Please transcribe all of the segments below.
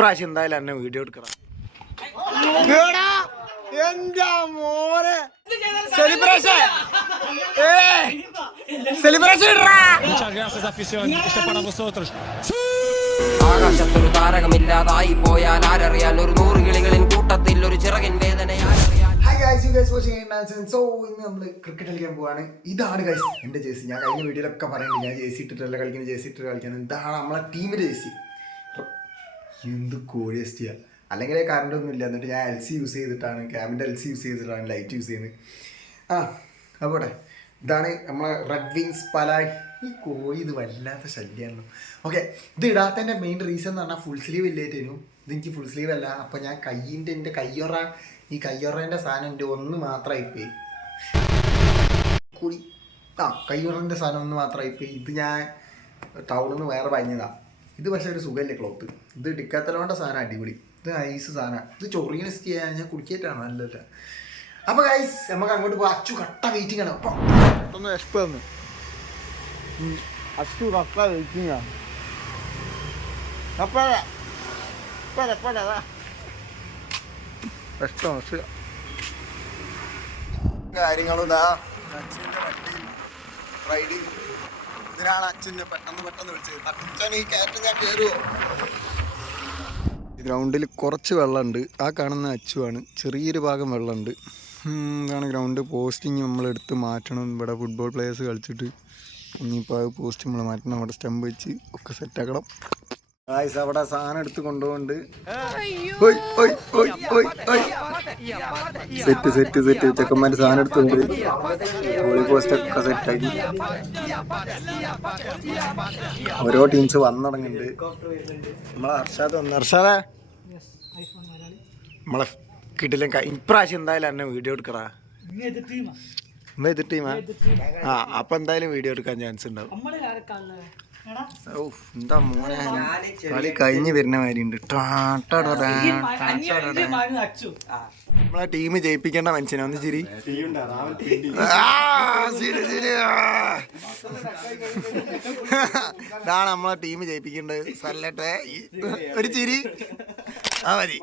ഇപ്രാവശ്യം എന്തായാലും എന്നെ വീഡിയോ എടുക്കണം. എന്താ മോനെ. Celebration celebration. ആകാശത്തൊരു താരകമില്ലാതായി പോയാൽ ആരറിയാൻ ഒരു നൂറ് കിളികളിൻ കൂട്ടത്തിൽ ഒരു ചിറകിൻ വേദന ആരറിയാൻ hi guys you guys watching so ഇന്ന് നമ്മൾ ക്രിക്കറ്റ് കളിക്കാൻ പോവാണ്. ഇതാണ് ഗൈസ് എന്റെ ജേഴ്സി ഞാൻ കഴിഞ്ഞ വീഡിയോയിലൊക്കെ പറയുന്നത് ഞാൻ ജേഴ്സി ഇട്ടിട്ടല്ല കളിക്കുന്നത് ജേഴ്സി ഇട്ടിട്ട് കളിക്കുന്നത്. ഇതാണ് നമ്മളെ ടീമിന്റെ ജേഴ്സി എന്ത് കോഴിയസ്റ്റിയ അല്ലെങ്കിൽ കറണ്ട് ഒന്നും ഇല്ല. എന്നിട്ട് ഞാൻ എൽ സി യൂസ് ചെയ്തിട്ടാണ് ക്യാമിന്റെ എൽ സി യൂസ് ചെയ്തിട്ടാണ് ലൈറ്റ് യൂസ് ചെയ്യുന്നത്. ആ അതുപോലെ ഇതാണ് നമ്മളെ റെഡ് വിങ്സ് പലായ് ഈ കോഴി ഇത് വല്ലാത്ത ശല്യമാണല്ലോ ഓക്കെ ഇത് ഇടാത്തതിന്റെ മെയിൻ റീസൺ എന്ന് പറഞ്ഞാൽ ഫുൾ സ്ലീവ് ഇല്ലേറ്റേനു ഇത് എനിക്ക് ഫുൾ സ്ലീവ് അല്ല. അപ്പോൾ ഞാൻ കയ്യിന്റെ എന്റെ കയ്യൊറ ഈ കയ്യൊറേന്റെ സാധനം എന്റെ ഒന്ന് മാത്രമായി പോയി. കൂടി ആ കയ്യൊറേന്റെ സാധനം ഒന്ന് മാത്രമായി പോയി. ഇത് ഞാൻ ടൗണിൽ നിന്ന് വേറെ വാങ്ങിയതാണ് ഇത് പക്ഷേ ഒരു സുഖമല്ലേ ക്ലോത്ത് ഇത് ഡിക്കാത്തലോണ്ട സാധനം അടിപൊളി. ഇത് ഐസ് സാധനം. ഇത് ചൊറിയണ ചെയ്യാൻ ഞാൻ കുടിക്കേറ്റാണ് നല്ല അപ്പോൾ ഗൈസ് നമുക്ക് അങ്ങോട്ട് പോകാം അച്ചു കട്ട വെയിറ്റിംഗ് ആണ്. അപ്പം എക്സ്പ് അച്ചു കട്ട വെയിറ്റിംഗ് ആണ് അപ്പോഴാ. എപ്പോഴാ എപ്പോഴാ ഇഷ്ടം കാര്യങ്ങളും ഇതാ. അച്ഛന്റെ വണ്ടി. റൈഡിങ് ഇതിനാണ് അച്ഛന്റെ പെട്ടെന്ന് പെട്ടെന്ന് വിളിച്ചത്. അച്ഛൻ ഈ കയറ്റം ഞാൻ കയറുമോ ഗ്രൗണ്ടിൽ കുറച്ച് വെള്ളമുണ്ട്. ആ കാണുന്ന അച്ചുവാണ്. ചെറിയൊരു ഭാഗം വെള്ളമുണ്ട്. ഇതാണ് ഗ്രൗണ്ട് പോസ്റ്റിങ് നമ്മൾ എടുത്ത് മാറ്റണം. ഇവിടെ ഫുട്ബോൾ പ്ലേയേഴ്സ് കളിച്ചിട്ട് ഇനിയിപ്പോൾ ആ പോസ്റ്റ് നമ്മൾ മാറ്റണം. അവിടെ സ്റ്റമ്പ് വെച്ച് ഒക്കെ സെറ്റാക്കണം ഗായ്സ് അവിടെ സാധനം എടുത്ത് കൊണ്ടുപോണ്ട്. സെറ്റ് സെറ്റ് സെറ്റ് ചെക്കന്മാര് സാധനം എടുത്തുണ്ട് ഹോളി പോസ്റ്റ് ഒക്കെ സെറ്റാക്കി ഓരോ ടീംസ് വന്നടങ്ങുന്നുണ്ട് നമ്മളെ ഹർഷാദ് വന്നു. ഹർഷാദേ. നമ്മളെ കിട്ടില്ല. ഇപ്രാവശ്യം എന്തായാലും എന്നെ വീഡിയോ എടുക്കടാ. ഇന്ന് എതിർ ടീമാ ആ. അപ്പൊ എന്തായാലും വീഡിയോ എടുക്കാൻ ചാൻസ് ഉണ്ടാവും. എന്താ മോനെ? കളി കഴിഞ്ഞ് വരുന്ന മാതിരി ഉണ്ട് നമ്മളെ ടീം ജയിപ്പിക്കേണ്ട മനുഷ്യനെ ഒന്ന് ചിരി. ഇതാണ് നമ്മളെ ടീം ജയിപ്പിക്കേണ്ടത്. സല്ലട്ടെ ഒരു ചിരി. ആ മതി.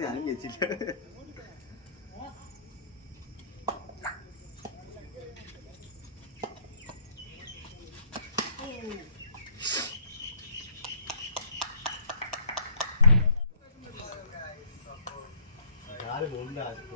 മൈഡ് കുറേ ഉണ്ടാവട്ടെ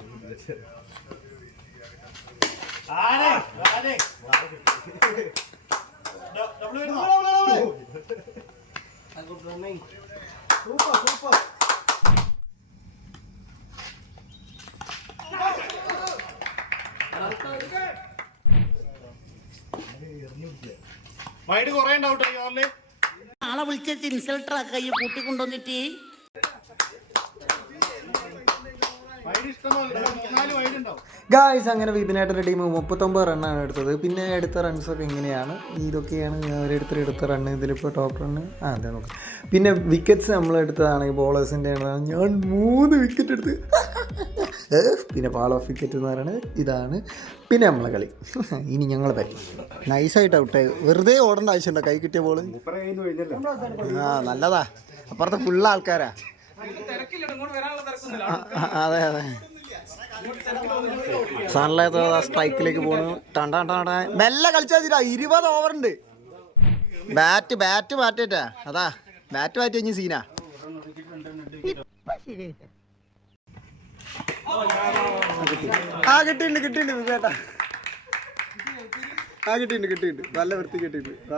ഈ ഓറിൽ ആളെ വിളിച്ചിട്ട് ഇൻസൾട്ടർ കൈ കൂട്ടിക്കൊണ്ടുവന്നിട്ട്. മൈഡ് ഇഷ്ടംപോലെ മൂന്നാൽ കൂട്ടി ഉണ്ടാവും. ഗായ്സ് അങ്ങനെ വിപിനായിട്ടൊരു ടീം മുപ്പത്തൊമ്പത് റണ്ണാണ് എടുത്തത്. പിന്നെ എടുത്ത റൺസൊക്കെ എങ്ങനെയാണ്? ഇതൊക്കെയാണ് ഓരോരുത്തർ എടുത്ത റണ്ണ് ഇതിലിപ്പോൾ ടോപ്പ് റണ്ണ് ആ അതെ നോക്കാം. പിന്നെ വിക്കറ്റ്സ് നമ്മൾ എടുത്തതാണെങ്കിൽ ബോളേഴ്സിന്റെ ഞാൻ മൂന്ന് വിക്കറ്റ് എടുത്ത്. പിന്നെ പാൾ ഓഫ് വിക്കറ്റ് എന്ന് പറയുന്നത് ഇതാണ്. പിന്നെ നമ്മളെ കളി. ഇനി ഞങ്ങളെ പറ്റി നൈസായിട്ട് ഔട്ടായി വെറുതെ ഓടേണ്ട ആവശ്യമുണ്ടോ? കൈ കിട്ടിയ പോൾ ആ നല്ലതാ. അപ്പുറത്തെ ഫുള്ള് ആൾക്കാരാ. അതെ അതെ. സൺലൈറ്റ് സ്ട്രൈക്കിലേക്ക് പോണു. ടണ്ടാ ടണ്ടാ മെല്ലെ കളിച്ചാ ഇരുപത് ഓവറുണ്ട് ബാറ്റ് ബാറ്റ് മാറ്റേറ്റാ. അതാ. ബാറ്റ് മാറ്റി കഴിഞ്ഞ് സീനാ ആ കിട്ടിയിട്ടുണ്ട് കിട്ടിയിട്ടുണ്ട് കേട്ടാ ആ കിട്ടിയിട്ടുണ്ട് കിട്ടിയിട്ടുണ്ട്. നല്ല വൃത്തി കിട്ടിയിട്ടുണ്ട്.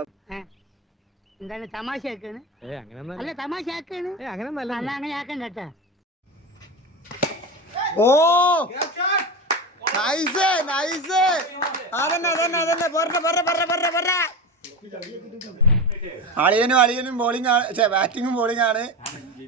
എന്താണ് തമാശ ആക്കാണ്? അല്ല. തമാശ ആക്കാണ്? അല്ല. അങ്ങനെ ആക്കണ്ട കേട്ടാ. ഓ നൈസ് നൈസ്. അതന്നെ അതന്നെ അതന്നെ. പോരട്ടെ പോരട്ടെ പോരട്ടെ പോരട്ടെ പോരട്ടെ. അളിയനും അളിയനും ബോളിംഗ് ആണ്. ബാറ്റിങ്ങും ബോളിംഗ് ആണ്.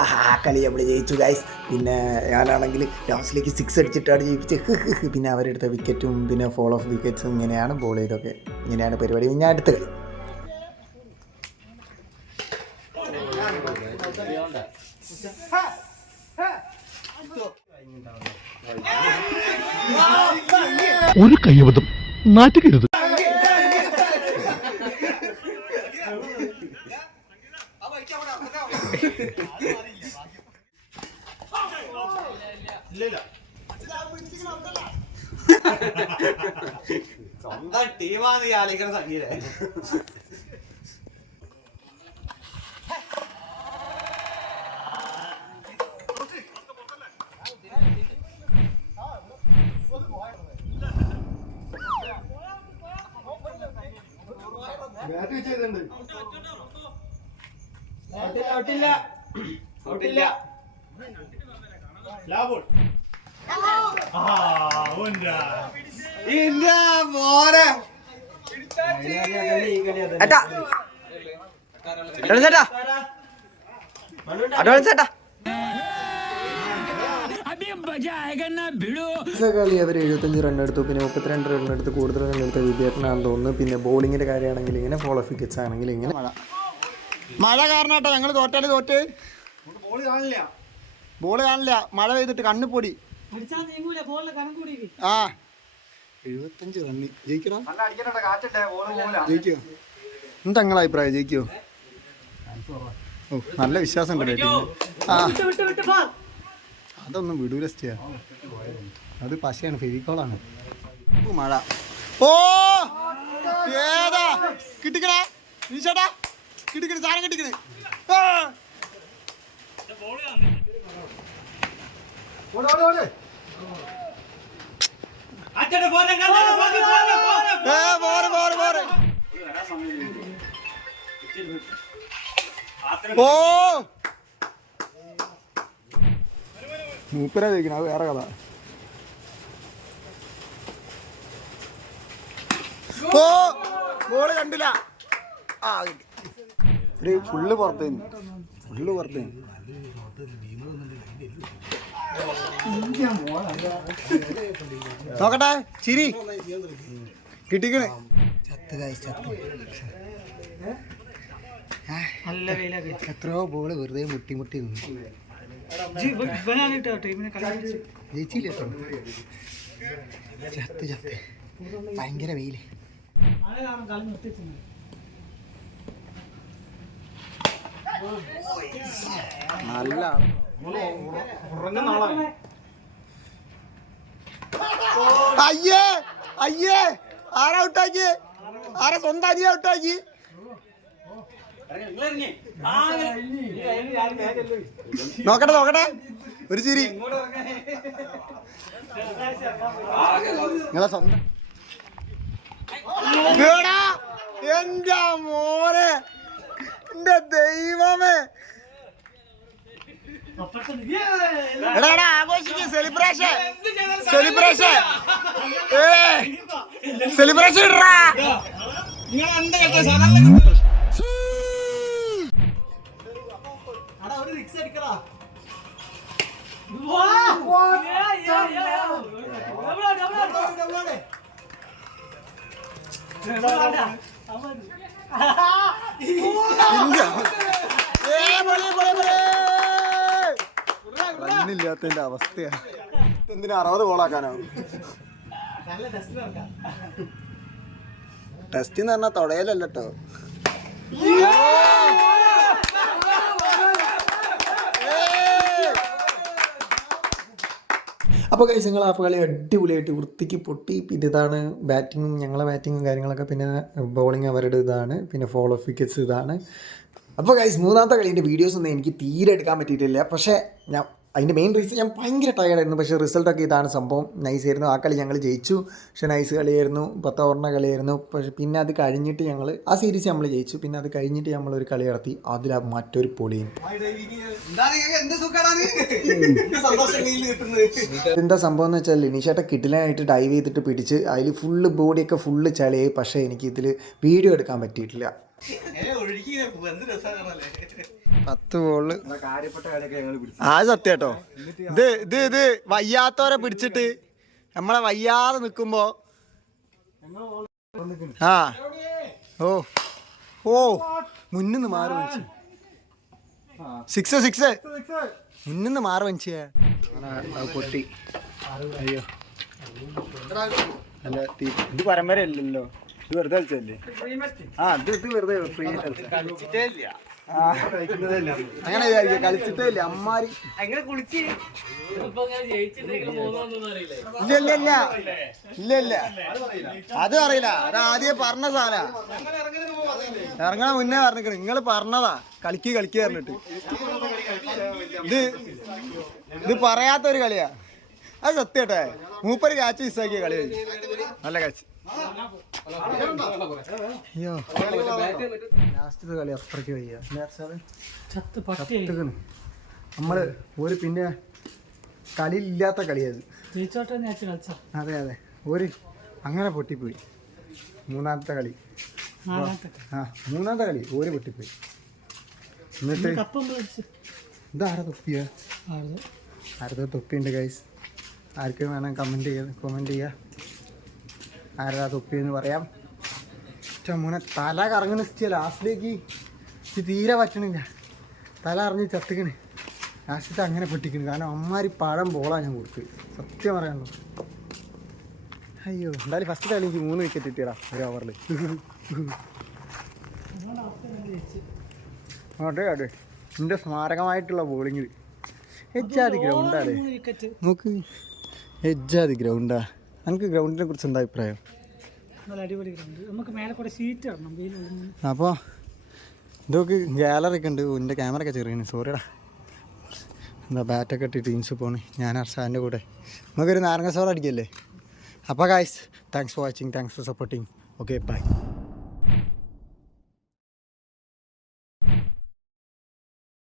ആ കളി നമ്മൾ ജയിച്ചു ഗൈസ് പിന്നെ ഞാനാണെങ്കിൽ ലാസ്റ്റിലേക്ക് സിക്സ് അടിച്ചിട്ടാണ് ജയിപ്പിച്ച്. പിന്നെ അവരെടുത്ത വിക്കറ്റും പിന്നെ ഫോൾ ഓഫ് വിക്കറ്റ്സും ഇങ്ങനെയാണ് ബോൾ ചെയ്തൊക്കെ ഇങ്ങനെയാണ് പരിപാടി. ഞാൻ അടുത്ത കളി. ഒരു കയ്യബദ്ധം നാറ്റുകരുത്. ബാറ്റ് ചെയ്തിട്ടുണ്ട് ലാബോൾ കളി അവർ എഴുപത്തഞ്ച് റൺ എടുത്തു. പിന്നെ മുപ്പത്തിരണ്ട് റൺ എടുത്ത് കൂടുതൽ റൺ എടുത്ത വിജയത്തിനാണെന്ന് തോന്നുന്നു. പിന്നെ ബോളിങ്ങിന്റെ കാര്യമാണെങ്കിൽ ഇങ്ങനെ ഫോളോ ഓഫ് വിക്കറ്റ്സ് ആണെങ്കിൽ ഇങ്ങനെ. മഴ. മഴ കാരണം കേട്ടോ ഞങ്ങൾ തോറ്റാൽ തോറ്റ്. ബോൾ കാണില്ല ബോൾ കാണില്ല. മഴ പെയ്തിട്ട് കണ്ണുപൊടി ആ. എഴുപത്തഞ്ച് റണ്ണ്. പോകില്ല ജയിക്കോ? എന്താ നിങ്ങളെ അഭിപ്രായം? ജയിക്കോ? ഓ നല്ല വിശ്വാസം ഉണ്ട്. ആ. അതൊന്നും വിടൂല സ്റ്റേ അത് പശയാണ് ഫെവിക്കോളാണ്. മഴ. ഓ! ഏതാ? കിട്ടിക്കണേ? നീച്ചേട്ടാ കിട്ടിക്കണേ സാധനം കിട്ടിക്കണേ. ആ. ഓട് ഓട് ഓട് ഏ, പോരെ, പോരെ, പോരെ. ഓ മൂപ്പരാ ജയിക്കണം അത് വേറെ കഥ. ബോൾ കണ്ടില്ല. ആ കിട്ടി. ഫുള്ള് പുറത്തേന്ന്. ഫുള്ള് പുറത്തേന്ന്. നോക്കട്ടെ ചിരി. കിട്ടിക്കണ്. ചത്ത് കായ് ചത്ത്. എത്രയോ ബോൾ വെറുതെ മുട്ടി മുട്ടി നിന്നു. ജയിച്ചില്ല ചത്ത് ചത്ത്. ഭയങ്കര വെയിൽ. നല്ല ആൾ. അയ്യേ അയ്യേ ആരാ ഔട്ടാക്കി? ആരാ സ്വന്തം അനിയ ഔട്ടാക്കി? നോക്കട്ടെ നോക്കട്ടെ. ഒരു ചിരി. നിങ്ങളെ സ്വന്തം എന്റെ മോനെ എന്റെ ദൈവമേ. എടാ എടാ ആഘോഷിക്ക് സെലിബ്രേഷൻ സെലിബ്രേഷൻ ഏ സെലിബ്രേഷൻ ഇടറാ ഇല്ല. ഏ, പൊളി, പൊളി, പൊളി. റണ്ണില്ലാത്തതിന്റെ അവസ്ഥയാണ് എന്തിനാ അറുപത് ഗോളാക്കാനോ ടെസ്റ്റ് എന്ന് പറഞ്ഞാൽ തുടയലല്ലോ അപ്പോൾ കഴിച്ച് ഞങ്ങൾ ആ കളി അടിപൊളിയായിട്ട് വൃത്തിക്ക് പൊട്ടി. പിന്നെ ഇതാണ് ബാറ്റിങ്ങും ഞങ്ങളെ ബാറ്റിങ്ങും കാര്യങ്ങളൊക്കെ. പിന്നെ ബോളിങ് അവരുടെ ഇതാണ്. പിന്നെ ഫോളോ വിക്കറ്റ്സ് ഇതാണ്. അപ്പോൾ ഗൈസ് മൂന്നാമത്തെ കളീന്റെ വീഡിയോസ് ഒന്നും എനിക്ക് തീരെ എടുക്കാൻ പറ്റിയിട്ടില്ല. പക്ഷേ ഞാൻ അതിന്റെ മെയിൻ റീസൺ ഞാൻ ഭയങ്കര ടയർഡായിരുന്നു പക്ഷേ റിസൾട്ടൊക്കെ ഇതാണ് സംഭവം. നൈസ് ആയിരുന്നു. ആ കളി ഞങ്ങൾ ജയിച്ചു. പക്ഷേ നൈസ് കളിയായിരുന്നു. പത്ത് ഓവറിന്റെ കളിയായിരുന്നു. പക്ഷേ പിന്നെ അത് കഴിഞ്ഞിട്ട് ഞങ്ങൾ ആ സീരീസ് നമ്മൾ ജയിച്ചു. പിന്നെ അത് കഴിഞ്ഞിട്ട് നമ്മൾ ഒരു കളി നടത്തി. അതിൽ മറ്റൊരു പൊളിയും. എന്താ സംഭവം എന്ന് വെച്ചാൽ ലിനിഷേട്ട കിട്ടിലായിട്ട് ഡൈവ് ചെയ്തിട്ട് പിടിച്ച് അതിൽ ഫുള്ള് ബോഡിയൊക്കെ ഫുള്ള് ചളിയായി. പക്ഷേ എനിക്ക് ഇതിൽ വീഡിയോ എടുക്കാൻ പറ്റിയിട്ടില്ല. പത്ത് ബോൾ ആ സത്യം കേട്ടോ. ഇത് ഇത് ഇത് വയ്യാത്തവരെ പിടിച്ചിട്ട് നമ്മളെ വയ്യാതെ നിൽക്കുമ്പോ ആ. ഓ. ഓ. മുന്നിന്ന് മാറി വലിച്ചു. Six six. മുന്നിന്ന് മാറി വലിച്ചേ. പൊട്ടി. അയ്യോ. അല്ല ഇത് പരമ്പര പരമ്പരയല്ലല്ലോ. ഇത് വെറുതെ കളിച്ചല്ലേ ആ ഇത് ഇത് വെറുതെ ഫ്രീ അങ്ങനെ വിചാരിക്കുക കളിച്ചിട്ടേ ഇല്ല അമ്മാര്. ഇല്ല ഇല്ല. ഇല്ല ഇല്ല ഇല്ല. അത് അറിയില്ല. അത് ആദ്യം പറഞ്ഞ സാധന. ഇറങ്ങണ മുന്നേ പറഞ്ഞിക്കണ് നിങ്ങൾ പറഞ്ഞതാ. കളിക്ക് കളിക്ക് പറഞ്ഞിട്ട്. ഇത് ഇത് പറയാത്തൊരു കളിയാ. അത് സത്യട്ടെ. മൂപ്പര് കാച്ച് മിസ്സാക്കിയ കളി കളി. നല്ല കാച്ച് അയ്യോ ലാസ്റ്റത്തെ കളി അത്രയ്ക്ക് വയ്യ. ചത്തുക്കണ്. നമ്മൾ ഒരു പിന്നെ കളി ഇല്ലാത്ത കളിയത് അതെ അതെ. ഒരു അങ്ങനെ പൊട്ടിപ്പോയി. മൂന്നാമത്തെ കളി. ആ മൂന്നാമത്തെ കളി. ഒരു പൊട്ടിപ്പോയി. എന്നിട്ട് ഇതാരാ തൊപ്പിയ? ആരുടെ? തൊപ്പിയുണ്ട് ഗൈസ് ആർക്കും വേണം കമന്റ് ചെയ്യുക കമന്റ് ചെയ്യുക ആരാ തൊപ്പി എന്ന് പറയാം മോനെ തല കറങ്ങുന്ന സ്ഥിതി ലാസ്റ്റിലേക്ക് ഇത് തീരെ പറ്റണില്ല. തല അറിഞ്ഞ് ചത്തുക്കണ്. ലാസ്റ്റിട്ട് അങ്ങനെ പൊട്ടിക്കണ്. കാരണം അമ്മാരി പഴം ബോളാണ് ഞാൻ കൊടുത്ത് സത്യം പറയാനുള്ളൂ. അയ്യോ എന്തായാലും ഫസ്റ്റ് കളി എനിക്ക് മൂന്ന് വിക്കറ്റ് കിട്ടിയടാ ഒരു ഓവറിൽ അതെ അതെ എന്റെ സ്മാരകമായിട്ടുള്ള ബോളിങ്ങിൽ എജ്ജാതി ഗ്രൗണ്ടാണ് നോക്ക്. എജ്ജാതി ഗ്രൗണ്ടാ എനിക്ക് ഗ്രൗണ്ടിനെ കുറിച്ച് എന്താ അഭിപ്രായം? നല്ല അടിപൊളി ഗ്രൗണ്ട്. നമുക്ക് മേലെ കൂടെ സീറ്റ് ഇടണം. അപ്പോൾ ഇതൊക്കെ ഗാലറി ഒക്കെ ഉണ്ട്. എന്റെ ക്യാമറ ഒക്കെ ചെറിയ സോറിയടാ എന്താ ബാറ്റൊക്കെ ഇട്ട് ടീംസ് പോണ്. ഞാൻ അർഷാന്റെ കൂടെ. നമുക്കൊരു നാരങ്ങ സോറ അടിക്കല്ലേ? അപ്പോൾ guys thanks for watching thanks for supporting okay bye